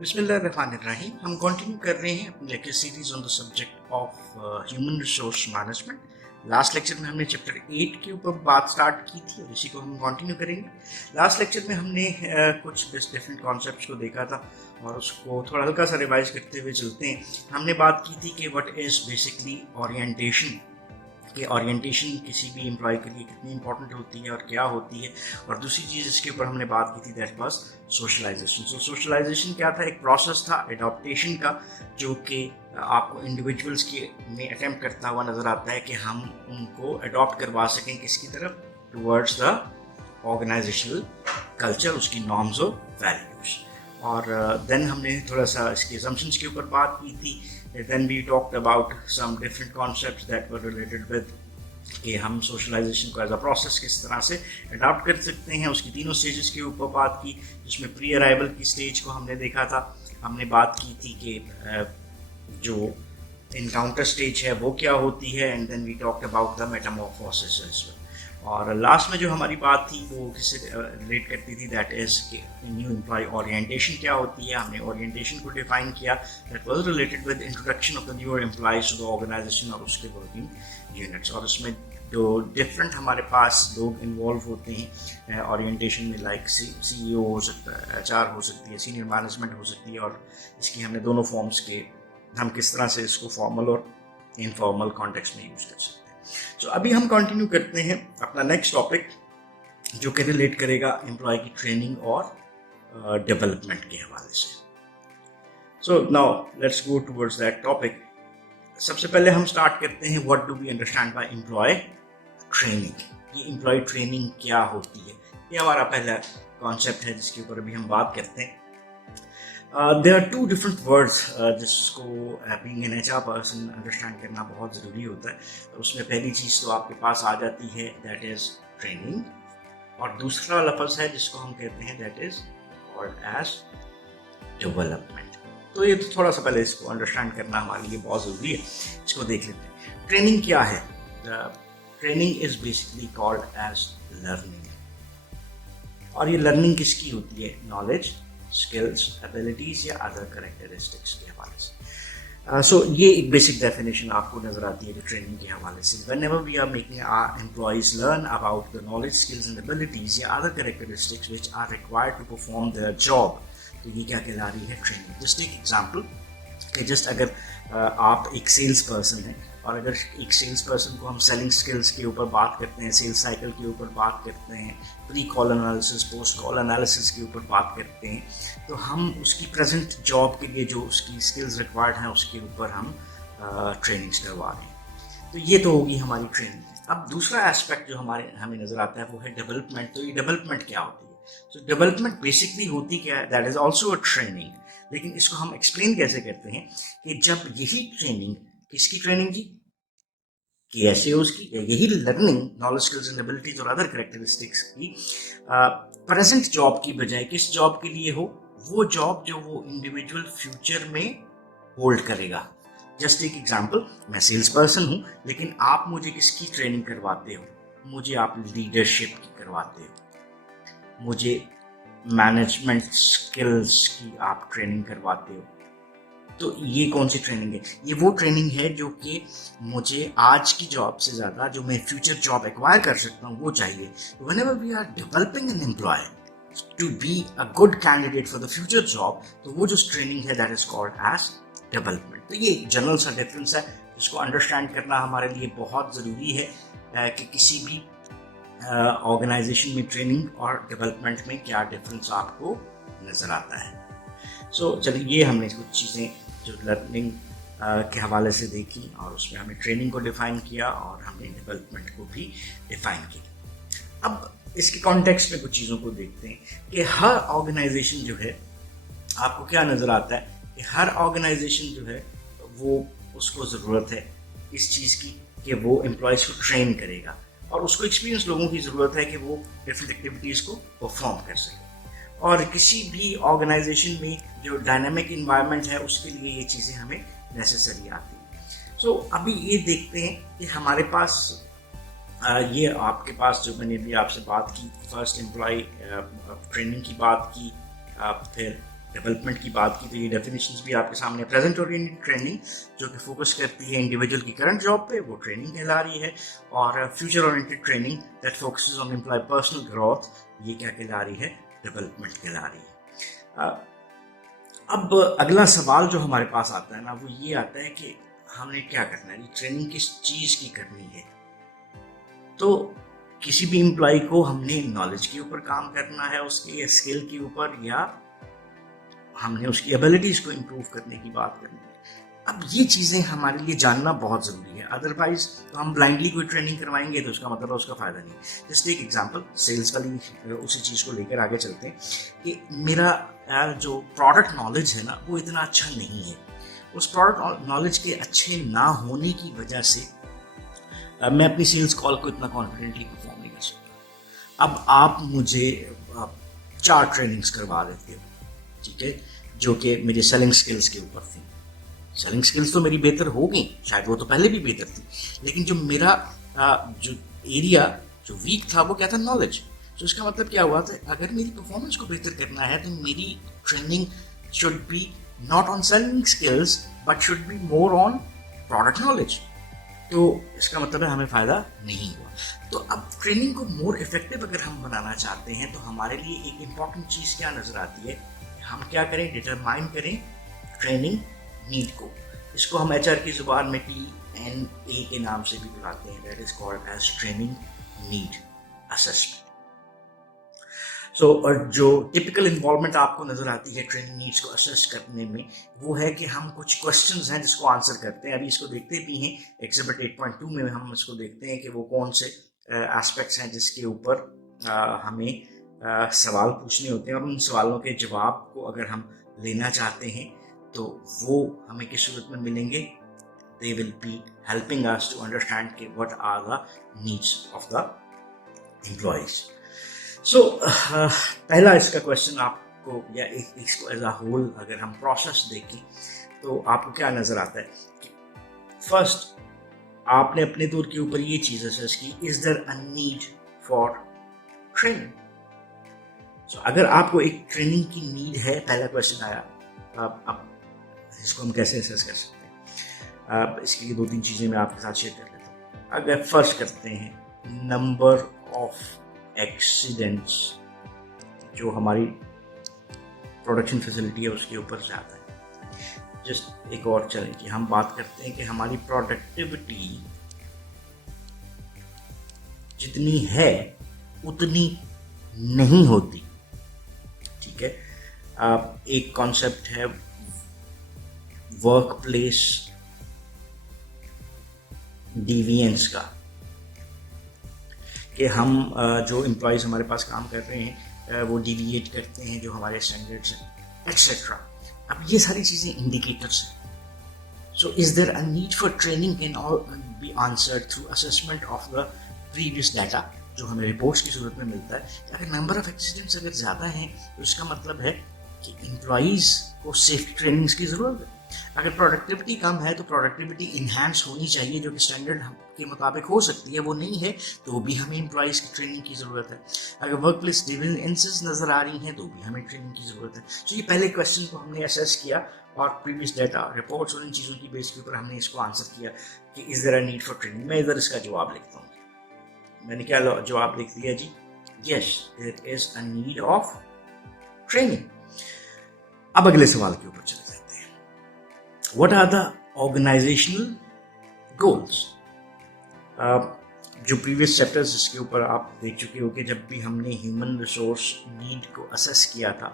बिस्मिल्लाहिर्रहमानिर्रहीम। हम कंटिन्यू कर रहे हैं अपनी lecture series on the subject of human resource management. Last lecture में हमने चैप्टर 8 के ऊपर बात स्टार्ट की थी और इसी को हम कंटिन्यू करेंगे। लास्ट लेक्चर में हमने कुछ डिफरेंट कॉन्सेप्ट्स को देखा था और उसको थोड़ा हल्का सा रिवाइज करते हुए चलते हैं। हमने बात की थी कि व्हाट इज़ बेसिकली ओरिएंटेशन, कि ओरिएंटेशन किसी भी एम्प्लॉय के लिए कितनी इंपॉर्टेंट होती है और क्या होती है। और दूसरी चीज़ इसके ऊपर हमने बात की थी, that was socialization. So socialization क्या था? एक प्रोसेस था एडॉप्टेशन का, जो कि आपको इंडिविजुअल्स के में अटेम्प्ट करता हुआ नज़र आता है कि हम उनको अडॉप्ट करवा सकें किसकी तरफ, टुवर्ड्स द ऑर्गेनाइजेशनल कल्चर, उसकी नॉर्म्स और वैल्यूज। और देन हमने थोड़ा सा इसके assumptions के ऊपर बात की थी। Then we talked about some different concepts that were related with कि हम सोशलाइजेशन को एज अ प्रोसेस किस तरह से अडॉप्ट कर सकते हैं। उसकी तीनों स्टेजेस के ऊपर बात की, जिसमें प्री अराइवल की स्टेज को हमने देखा था। हमने बात की थी कि जो इनकाउंटर स्टेज है वो क्या होती है, and then we talked about the metamorphosis as well. और लास्ट में जो हमारी बात थी वो किससे रिलेट करती थी, that is new employee orientation क्या होती है। हमने ओरिएंटेशन को डिफाइन किया, that was related with introduction of the newer employees to the organization और उसके वर्किंग यूनिट्स। और उसमें जो डिफरेंट हमारे पास लोग इन्वॉल्व होते हैं ओरिएंटेशन में, लाइक CEO हो सकता है, HR हो सकती है, सीनियर मैनेजमेंट हो सकती है। और इसकी हमने दोनों फॉर्म्स के हम किस तरह से इसको फॉर्मल और इनफॉर्मल कॉन्टेक्स्ट में यूज कर सकते हैं। सो अभी हम कंटिन्यू करते हैं अपना नेक्स्ट टॉपिक, जो कि रिलेट करेगा एम्प्लॉय की ट्रेनिंग और डेवलपमेंट के हवाले से। So now let's go towards that topic. सबसे पहले हम स्टार्ट करते हैं, what do we understand by employee training. ये एम्प्लॉय ट्रेनिंग क्या होती है, ये हमारा पहला कॉन्सेप्ट है जिसके ऊपर अभी हम बात करते हैं। There are two different words जिसको being an HR person understand करना बहुत ज़रूरी होता है। तो उसमें पहली चीज़ तो आपके पास आ जाती है, दैट इज़ ट्रेनिंग, और दूसरा लफ्ज़ है जिसको हम कहते हैं, that is called as development. तो ये तो थोड़ा सा पहले इसको अंडरस्टैंड करना हमारे लिए बहुत ज़रूरी है। इसको देख लेते हैं। ट्रेनिंग क्या है? Training is basically called as learning. और ये लर्निंग किसकी होती है? नॉलेज, स्किल्स, एबिलिटीज या अदर करेक्टरिस्टिक्स के हवाले से। सो ये एक बेसिक डेफिनेशन आपको नजर आती है जो ट्रेनिंग के हवाले से। Whenever we are making our employees learn about the knowledge, skills and abilities या other characteristics which are required to perform their job, तो ये क्या कहला रही है? ट्रेनिंग। जस्ट एक एग्जांपल कि जस्ट अगर आप एक सेल्स पर्सन हैं और अगर एक सेल्स पर्सन को हम सेलिंग स्किल्स के ऊपर बात करते हैं, सेल्स साइकिल के ऊपर बात करते हैं, pre call analysis, post call analysis के ऊपर बात करते हैं, तो हम उसकी प्रेजेंट जॉब के लिए जो उसकी स्किल्स रिक्वायर्ड हैं उसके ऊपर हम ट्रेनिंग्स करवा रहे हैं। तो ये तो होगी हमारी ट्रेनिंग। अब दूसरा एस्पेक्ट जो हमें नज़र आता है वो है डेवलपमेंट। तो ये डेवलपमेंट क्या होती है? तो डेवलपमेंट बेसिकली होती क्या है? That is also a training. लेकिन इसको हम एक्सप्लेन कैसे करते हैं कि जब यही ट्रेनिंग, किसकी ट्रेनिंग की? KSAOs की, यही learning, knowledge, skills and abilities और अदर करेक्टरिस्टिक्स की प्रेजेंट जॉब की बजाय किस जॉब के लिए हो? वो जॉब जो वो इंडिविजुअल फ्यूचर में होल्ड करेगा। जस्ट एक एग्जांपल, मैं सेल्स पर्सन हूँ, लेकिन आप मुझे किसकी ट्रेनिंग करवाते हो? मुझे आप लीडरशिप की करवाते हो, मुझे मैनेजमेंट स्किल्स की आप ट्रेनिंग करवाते हो। तो ये कौन सी ट्रेनिंग है? ये वो ट्रेनिंग है जो कि मुझे आज की जॉब से ज़्यादा जो मैं फ्यूचर जॉब एक्वायर कर सकता हूँ वो चाहिए। Whenever we are developing an employee to be a good candidate for the future job, तो वो जो ट्रेनिंग है that is called as development. तो ये एक जनरल सा डिफरेंस है जिसको अंडरस्टैंड करना हमारे लिए बहुत ज़रूरी है कि किसी भी ऑर्गेनाइजेशन में ट्रेनिंग और डेवलपमेंट में क्या डिफरेंस आपको नज़र आता है। सो चलिए, ये हमने कुछ चीज़ें जो लर्निंग के हवाले से देखी और उसमें हमने ट्रेनिंग को डिफ़ाइन किया और हमने डेवलपमेंट को भी डिफ़ाइन किया। अब इसके कॉन्टेक्स्ट में कुछ चीज़ों को देखते हैं कि हर ऑर्गेनाइजेशन जो है, आपको क्या नज़र आता है कि हर ऑर्गेनाइजेशन जो है वो उसको ज़रूरत है इस चीज़ की कि वो एम्प्लॉयज़ को ट्रेन करेगा और उसको एक्सपीरियंस लोगों की ज़रूरत है कि वो डिफरेंट एक्टिविटीज़ को परफॉर्म कर सके। और किसी भी ऑर्गेनाइजेशन में जो डायनामिक इन्वायरमेंट है उसके लिए ये चीज़ें हमें नेसेसरी आती हैं। सो अभी ये देखते हैं कि हमारे पास ये आपके पास जो मैंने भी आपसे बात की, फर्स्ट एम्प्लॉय ट्रेनिंग की बात की, फिर डेवलपमेंट की बात की तो ये डेफिनेशंस भी आपके सामने। प्रेजेंट ओरिएंटेड ट्रेनिंग जो कि फोकस करती है इंडिविजुअल की करंट जॉब पे, वो ट्रेनिंग कहला रही है। और future oriented training that focuses on employee personal growth, ये क्या कहला रही है? डेवलपमेंट कहला रही है। अब अगला सवाल जो हमारे पास आता है ना, वो ये आता है कि हमने क्या करना है, ट्रेनिंग किस चीज़ की करनी है। तो किसी भी एम्प्लॉय को हमने नॉलेज के ऊपर काम करना है, उसके स्किल के ऊपर, या हमने उसकी एबिलिटीज को इम्प्रूव करने की बात करनी है। अब ये चीज़ें हमारे लिए जानना बहुत ज़रूरी है, अदरवाइज तो हम ब्लाइंडली कोई ट्रेनिंग करवाएंगे तो उसका मतलब उसका फ़ायदा नहीं। जस्ट एक एग्जांपल, सेल्स वाली उसी चीज़ को लेकर आगे चलते हैं कि मेरा जो प्रोडक्ट नॉलेज है ना, वो इतना अच्छा नहीं है। उस प्रोडक्ट नॉलेज के अच्छे ना होने की वजह से मैं अपनी सेल्स कॉल को इतना कॉन्फिडेंटली परफॉर्म नहीं कर सकता। अब आप मुझे 4 ट्रेनिंग्स करवा देते हो, ठीक है, जो कि मेरे सेलिंग स्किल्स के ऊपर थी। सेलिंग स्किल्स तो मेरी बेहतर हो गई, शायद वो तो पहले भी बेहतर थी, लेकिन जो मेरा जो एरिया जो वीक था वो क्या था? नॉलेज। तो इसका मतलब क्या हुआ था, अगर मेरी परफॉर्मेंस को बेहतर करना है तो मेरी training should be not on selling skills but should be more on product knowledge. तो इसका मतलब है हमें फ़ायदा नहीं हुआ। तो अब ट्रेनिंग को मोर इफेक्टिव अगर हम बनाना चाहते हैं तो हमारे लिए एक इम्पॉर्टेंट चीज़ क्या नज़र आती है, हम क्या करें? डिटरमाइन करें ट्रेनिंग नीड को। इसको हम एचआर की जुबान में TNA के नाम से भी बुलाते हैं, that is called as training need assessment. So और जो टिपिकल इन्वॉल्वमेंट आपको नजर आती है ट्रेनिंग नीड्स को असेस करने में, वो है कि हम कुछ क्वेश्चंस हैं जिसको आंसर करते हैं। अभी इसको देखते भी हैं, एग्जिबिट 8.2 में हम इसको देखते हैं कि वो कौन से एस्पेक्ट्स हैं जिसके ऊपर हमें सवाल पूछने होते हैं, और उन सवालों के जवाब को अगर हम लेना चाहते हैं तो वो हमें किस सूरत में मिलेंगे? They will be helping us to understand कि what are the needs of the employees. So पहला इसका क्वेश्चन आपको, या इसको एज अ होल अगर हम प्रोसेस देखें तो आपको क्या नजर आता है? फर्स्ट, आपने अपने तौर के ऊपर ये चीज असेस की, is there a need for training. So अगर आपको एक ट्रेनिंग की नीड है, पहला क्वेश्चन आया, अब इसको हम कैसे असेस कर सकते हैं? इसके लिए 2-3 चीज़ें मैं आपके साथ शेयर कर लेता हूँ। अगर फर्स्ट करते हैं नंबर ऑफ एक्सीडेंट्स जो हमारी प्रोडक्शन फैसिलिटी है उसके ऊपर ज़्यादा है। जस्ट एक और चलें कि हम बात करते हैं कि हमारी प्रोडक्टिविटी जितनी है उतनी नहीं होती, ठीक है। एक कॉन्सेप्ट है वर्क प्लेस डिविएंस का, कि हम जो एम्प्लॉयज़ हमारे पास काम कर रहे हैं वो डिविएट करते हैं जो हमारे स्टैंडर्ड्स हैं एक्सेट्रा। अब ये सारी चीज़ें इंडिकेटर्स हैं। So is there a need for training can all be answered through assessment of the previous data जो हमें रिपोर्ट्स की सूरत में मिलता है। अगर नंबर ऑफ एक्सीडेंट्स अगर ज़्यादा हैं तो इसका मतलब है कि एम्प्लॉयज़ को सेफ्टी ट्रेनिंग्स की ज़रूरत है। अगर प्रोडक्टिविटी कम है तो प्रोडक्टिविटी इन्हांस होनी चाहिए जो कि स्टैंडर्ड के मुताबिक हो सकती है, वो नहीं है तो भी हमें एम्प्लॉयज़ की ट्रेनिंग की ज़रूरत है। अगर वर्क प्लेस डिविएंसेस नज़र आ रही हैं तो भी हमें ट्रेनिंग की ज़रूरत है। तो ये पहले क्वेश्चन को हमने असेस किया और प्रीवियस डाटा रिपोर्ट्स और इन चीज़ों की बेस के ऊपर हमने इसको आंसर किया कि is there a need for training. मैं इधर इसका जवाब लिखता हूँ। मैंने क्या जवाब लिख दिया जी? Yes, there is a need of training. अब अगले सवाल के ऊपर चले जाते हैं। What are the organisational goals? जो प्रीवियस चैप्टर्स इसके ऊपर आप देख चुके हो कि जब भी हमने ह्यूमन रिसोर्स नीड को असेस किया था,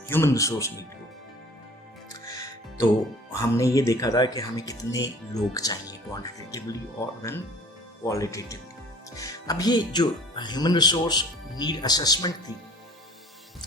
ह्यूमन रिसोर्स नीड को, तो हमने ये देखा था कि हमें कितने लोग चाहिए क्वांटिटेटिवली और देन क्वालिटेटिवली। अब ये जो ह्यूमन रिसोर्स नीड असेसमेंट थी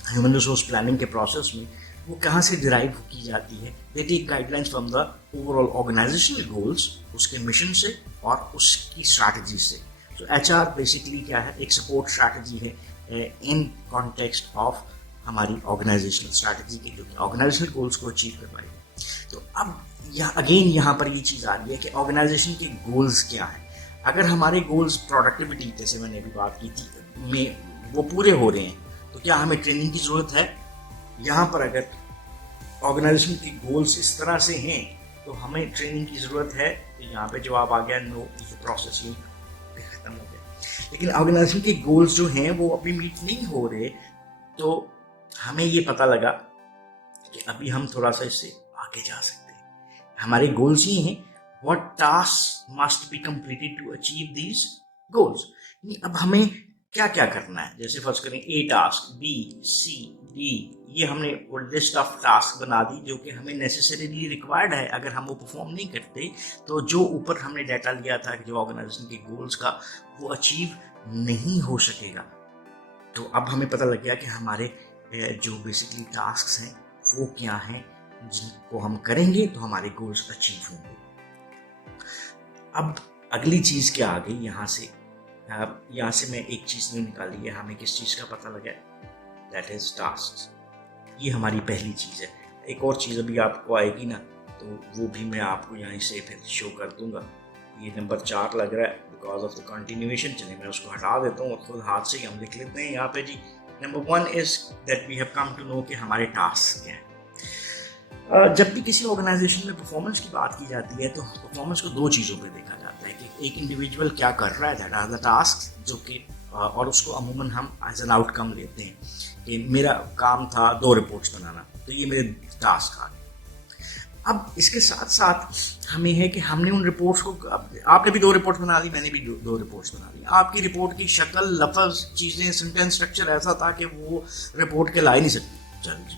ह्यूमन रिसोर्स प्लानिंग के प्रोसेस में, वो कहाँ से डिराइव की जाती है? They take guidelines from the overall organizational goals, उसके मिशन से और उसकी स्ट्रैटेजी से। तो एचआर बेसिकली क्या है? एक सपोर्ट स्ट्रैटेजी है इन कॉन्टेक्स्ट ऑफ हमारी ऑर्गेनाइजेशनल स्ट्रैटेजी के, जो कि ऑर्गेनाइजेशनल गोल्स को अचीव करवाएगी। तो अब यहाँ पर ये चीज़ आ रही है कि ऑर्गेनाइजेशन के गोल्स क्या है। अगर हमारे गोल्स प्रोडक्टिविटी, जैसे मैंने अभी बात की थी, में वो पूरे हो रहे हैं तो क्या हमें ट्रेनिंग की ज़रूरत है? यहाँ पर अगर ऑर्गेनाइजेशन के गोल्स इस तरह से हैं तो हमें ट्रेनिंग की ज़रूरत है, तो यहाँ पे जवाब आ गया नो, ये प्रोसेस ही खत्म हो गया। लेकिन ऑर्गेनाइजेशन के गोल्स जो हैं वो अभी मीट नहीं हो रहे, तो हमें ये पता लगा कि अभी हम थोड़ा सा इससे आगे जा सकते हैं। हमारे गोल्स ये हैं, what task must be completed to achieve these goals. अब हमें क्या क्या करना है, जैसे फर्स्ट करें A task, B, C, D, ये हमने लिस्ट ऑफ टास्क बना दी जो कि हमें नेसेसरीली रिक्वायर्ड है। अगर हम वो परफॉर्म नहीं करते तो जो ऊपर हमने डाटा लिया था जो ऑर्गेनाइजेशन के गोल्स का, वो अचीव नहीं हो सकेगा। तो अब हमें पता लग गया कि हमारे जो बेसिकली टास्क हैं वो क्या हैं, जिनको हम करेंगे तो हमारे गोल्स अचीव होंगे। अब अगली चीज़ क्या आ गई, यहाँ से मैं एक चीज़ नहीं निकाली है, हमें किस चीज़ का पता लगा, दैट इज टास्क। ये हमारी पहली चीज़ है। एक और चीज़ अभी आपको आएगी ना, तो वो भी मैं आपको यहाँ से फिर शो कर दूंगा। ये नंबर 4 लग रहा है बिकॉज ऑफ द कंटिन्यूएशन। चलिए मैं उसको हटा देता हूँ और खुद हाथ से ही हम लिख लेते हैं यहाँ पे जी। Number 1 is that we have come to know कि हमारे टास्क क्या हैं। जब भी किसी ऑर्गेनाइजेशन में परफॉर्मेंस की बात की जाती है तो परफॉर्मेंस को दो चीज़ों पे देखा जाता है कि एक इंडिविजुअल क्या कर रहा है, दैट आर द टास्क, जो कि और उसको अमूमन हम एज एन आउटकम लेते हैं कि मेरा काम था 2 रिपोर्ट्स बनाना, तो ये मेरे टास्क आ गए। अब इसके साथ साथ हमें है कि हमने उन रिपोर्ट्स को, आपने भी 2 रिपोर्ट्स बना ली, मैंने भी 2 रिपोर्ट्स बना ली। आपकी रिपोर्ट की शक्ल, लफ्ज, चीज़ें, सेंटेंस स्ट्रक्चर ऐसा था कि वो रिपोर्ट के ला ही नहीं सकती। चलिए,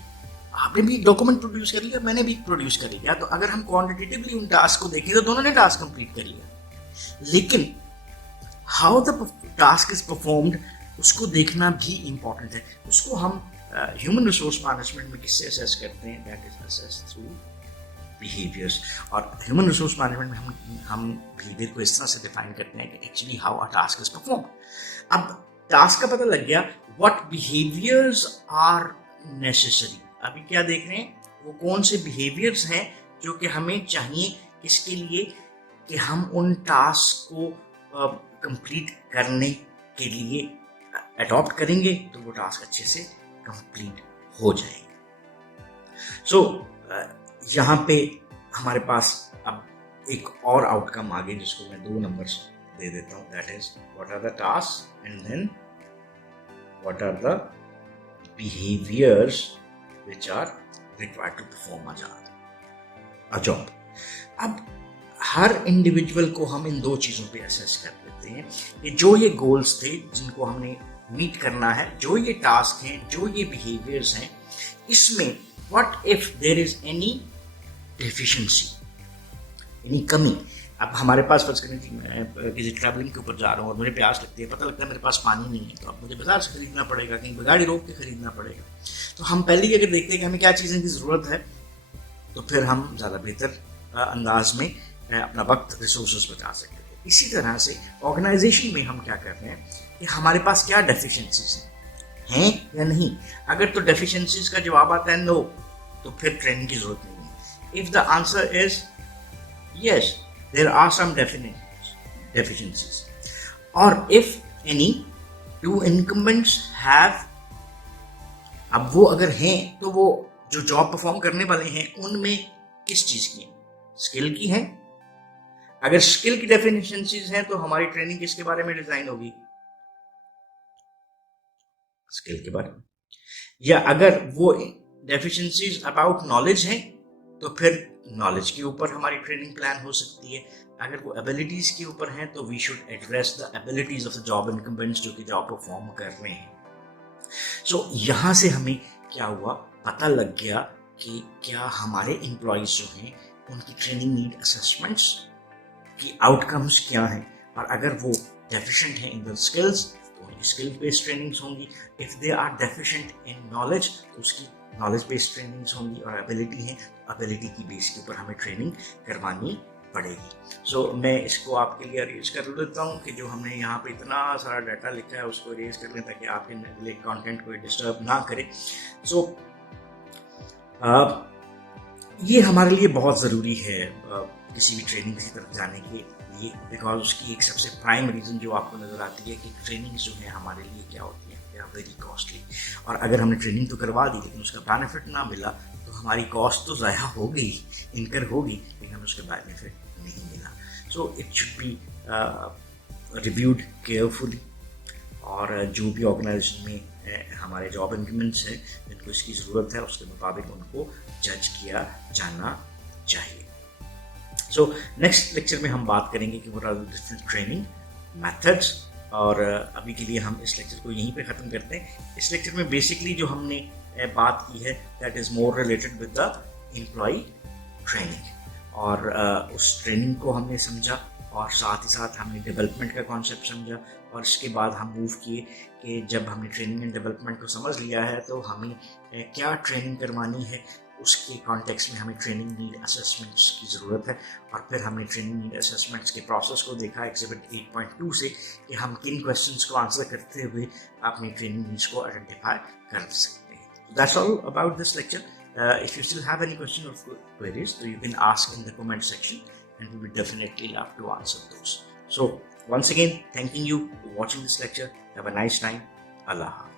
आपने भी डॉक्यूमेंट प्रोड्यूस कर लिया, मैंने भी प्रोड्यूस कर लिया, तो अगर हम क्वांटिटेटिवली उन टास्क को देखें तो दोनों ने टास्क कंप्लीट कर लिया। लेकिन how the task is performed, उसको देखना भी इंपॉर्टेंट है। उसको हम ह्यूमन रिसोर्स मैनेजमेंट में किससे असेस करते हैं, that is assess through behaviours. और ह्यूमन रिसोर्स मैनेजमेंट में हम बिहेवियर को इस तरह से डिफाइन करते हैं कि actually how a task is performed. अब टास्क का पता लग गया, व्हाट बिहेवियर्स आर नेसेसरी। अभी क्या देख रहे हैं, वो कौन से बिहेवियर्स हैं जो कि हमें चाहिए इसके लिए कि हम उन टास्क को कंप्लीट करने के लिए अडॉप्ट करेंगे तो वो टास्क अच्छे से कंप्लीट हो जाएंगे। सो यहाँ पे हमारे पास अब एक और आउटकम आ गई जिसको मैं 2 नंबर्स दे देता हूँ, that is what are the task and then what are the behaviours which are required to perform a job. अब हर इंडिविजुअल को हम इन 2 चीज़ों पे असेस कर लेते हैं कि जो ये गोल्स थे जिनको हमने मीट करना है, जो ये टास्क हैं, जो ये बिहेवियर्स हैं, इसमें what if there is any deficiency, any कमी। अब हमारे पास फर्स्ट करें कि मैं किसी ट्रैवलिंग के ऊपर जा रहा हूँ और मुझे प्यास लगती है, पता लगता है मेरे पास पानी नहीं है, तो अब मुझे बाजार से खरीदना पड़ेगा, कहीं गाड़ी रोक के खरीदना पड़ेगा। तो हम पहले ही अगर देखते हैं कि हमें क्या चीज़ें की ज़रूरत है, तो फिर हम ज़्यादा बेहतर अंदाज में अपना वक्त, रिसोर्सेज बचा सकते हैं। इसी तरह से ऑर्गेनाइजेशन में हम क्या कर रहे हैं कि हमारे पास क्या डेफिशिएंसीज हैं या नहीं। अगर तो डेफिशिएंसीज का जवाब आता है नो, तो फिर ट्रेनिंग की जरूरत नहीं है। If the answer is yes, there are some deficiencies, or if any, do incumbents have, अब वो अगर हैं तो वो जो जॉब परफॉर्म करने वाले हैं उनमें किस चीज की है, स्किल की है। अगर स्किल की डेफिशिएंसीज हैं तो हमारी ट्रेनिंग किसके बारे में डिजाइन होगी, स्किल के बारे में। या अगर वो डेफिशिएंसीज अबाउट नॉलेज हैं तो फिर नॉलेज के ऊपर हमारी ट्रेनिंग प्लान हो सकती है। अगर वो एबिलिटीज के ऊपर हैं तो we should address the abilities of the job incumbents जो कि जॉब परफॉर्म कर रहे हैं। सो यहाँ से हमें क्या हुआ, पता लग गया कि क्या हमारे एम्प्लॉयज जो हैं उनकी ट्रेनिंग नीड असेसमेंट्स की आउटकम्स क्या हैं, और अगर वो डेफिशिएंट हैं इन द स्किल्स तो उनकी स्किल बेस्ड ट्रेनिंग्स होंगी। If they are deficient in knowledge तो उसकी नॉलेज बेस्ड ट्रेनिंग्स होंगी, और एबिलिटी है एबिलिटी की बेस के ऊपर हमें ट्रेनिंग करवानी पड़ेगी। सो मैं इसको आपके लिए अरेंज कर देता हूँ कि जो हमने यहाँ पे इतना सारा डाटा लिखा है उसको अरेंज कर लें ताकि आपके कंटेंट को डिस्टर्ब ना करे। सो ये हमारे लिए बहुत ज़रूरी है किसी भी ट्रेनिंग की तरफ जाने के लिए, बिकॉज उसकी एक सबसे प्राइम रीज़न जो आपको नज़र आती है कि ट्रेनिंग जो है हमारे लिए क्या होती है, वेरी कॉस्टली। और अगर हमने ट्रेनिंग तो करवा दी लेकिन उसका बेनिफिट ना मिला तो तो हमारी कॉस्ट तो ज़ाया हो गई, इनकर होगी, लेकिन हमें उसके बाद में फिर नहीं मिला। So it should be reviewed carefully, और जो भी ऑर्गेनाइजेशन में हमारे जॉब इंक्रीमेंट्स हैं जिनको इसकी ज़रूरत है उसके मुताबिक उनको जज किया जाना चाहिए। सो नेक्स्ट लेक्चर में हम बात करेंगे कि what are the different training methods, और अभी के लिए हम इस लेक्चर को यहीं पे ख़त्म करते हैं। इस लेक्चर में बेसिकली जो हमने बात की है that is more related with the employee training, और उस ट्रेनिंग को हमने समझा, और साथ ही साथ हमने डेवलपमेंट का कॉन्सेप्ट समझा, और इसके बाद हम मूव किए कि जब हमने ट्रेनिंग एंड डेवलपमेंट को समझ लिया है तो हमें क्या ट्रेनिंग करवानी है, उसके कॉन्टेक्स्ट में हमें ट्रेनिंग नीड असेसमेंट्स की ज़रूरत है। और फिर हमने ट्रेनिंग नीड असेसमेंट्स के प्रोसेस को देखा एग्जिबिट 8.2 से कि हम किन क्वेश्चंस को आंसर करते हुए अपनी ट्रेनिंग नीड्स को आइडेंटिफाई कर सकते हैं। That's all about this lecture. If you still have any question or queries, so you can ask in the comment section, and we would definitely love to answer those. So once again, thanking you for watching this lecture. Have a nice time. Allah Hafiz.